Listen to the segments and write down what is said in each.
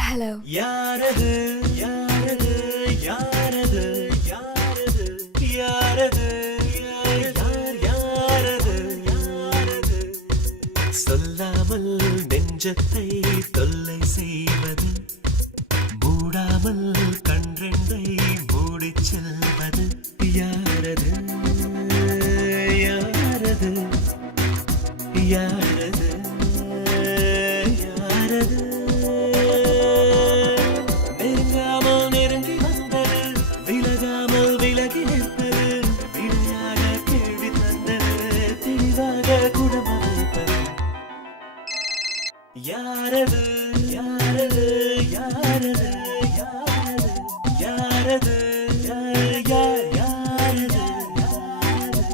Hello. யாரது யாரது யாரது யாரது யாரது யார் யாரது யாரது சொல்லாமல் நெஞ்சத்தை தொல்லை செய்வது மூடாமல் கன்றெண்டை மூடிச் செல்வது யாரது யாரது யாரது யாரது நெருங்காமல் நெருங்கி வந்தது விலகாமல் விலகி நிற்பது விடையாக கேள்வி தந்தது தெளிவாக குணமளிப்பது யாரது யாரது யாரது யாரது யாரது யார் யார் யாரது யாரது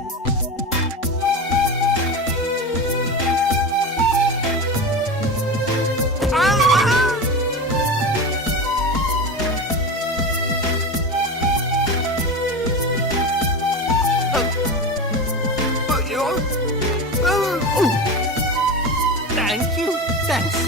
Thank you. Thanks.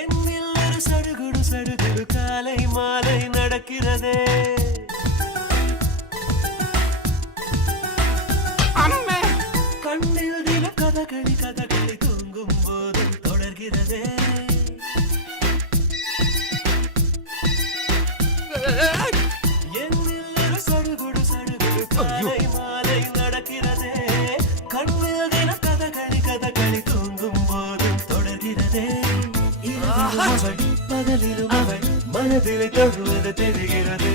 என்னில் ஒரு சடுகுடு சடுகுடு காலை மாலை நடக்கிறதே அம்மே. கண்ணில் தின கதகளி கதகளி தூங்கும் போதும் தொடர்கிறதே என்னில் ஒரு சடுகுடு சடுகுடு காலை மாலை நடக்கிறதே கண்ணில் தின கதகளி கதகளி தூங்கும் போதும் தொடர்கிறதே இரவிலும் அவள் பகலிலும் அவள் மனதிலே தொழுவது தெரிகிறது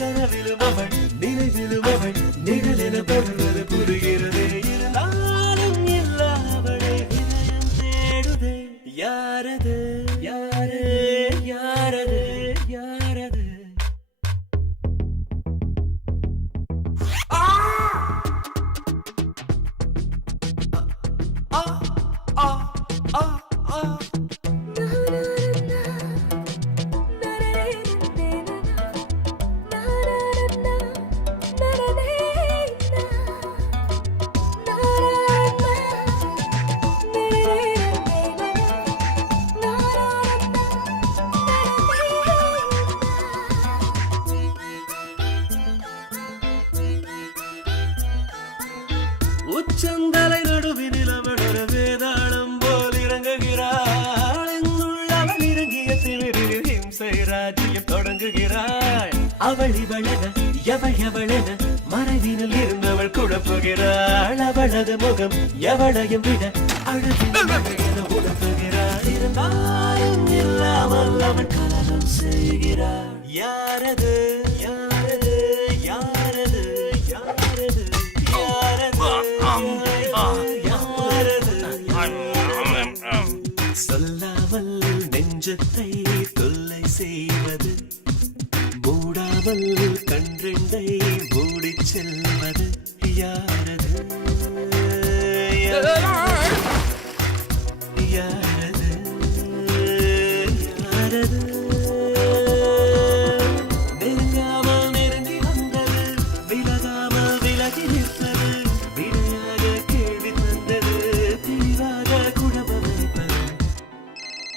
கனவிலும் அவள் நினைவிலும் அவள் நிழலென தொழுவது புரிகிறது இருந்தாலும் இல்லாதவளை இதயம் தேடுதே யாரது யாரு யாரது யாரது ஆ ஆ ஆ ஆ உச்சந்தலை நடுவினில் அவள் ஒரு வேதாளம் போல் இறங்குகிறாள் என்னுள்ளவள் இறங்கிய திமிரில் ஹிம்சை ராஜ்யம் தொடங்குகிறாள் அவள் இவளென எவள் எவளென மறைவினில் இருந்தவள் குழப்புகிறாள் அவளது முகம் எவளையும் விட அழகின உணர்த்துகிறாள் இருந்தாலும் இல்லாமல் அவள் கலனம் செய்கிறாள் யாரது யாரது யாரது யாரது சொல்லாமல் நெஞ்சத்தை தொல்லை செய்வது மூடாமல் கன்றெண்டை மூடிச் செல்வது யாரது யார்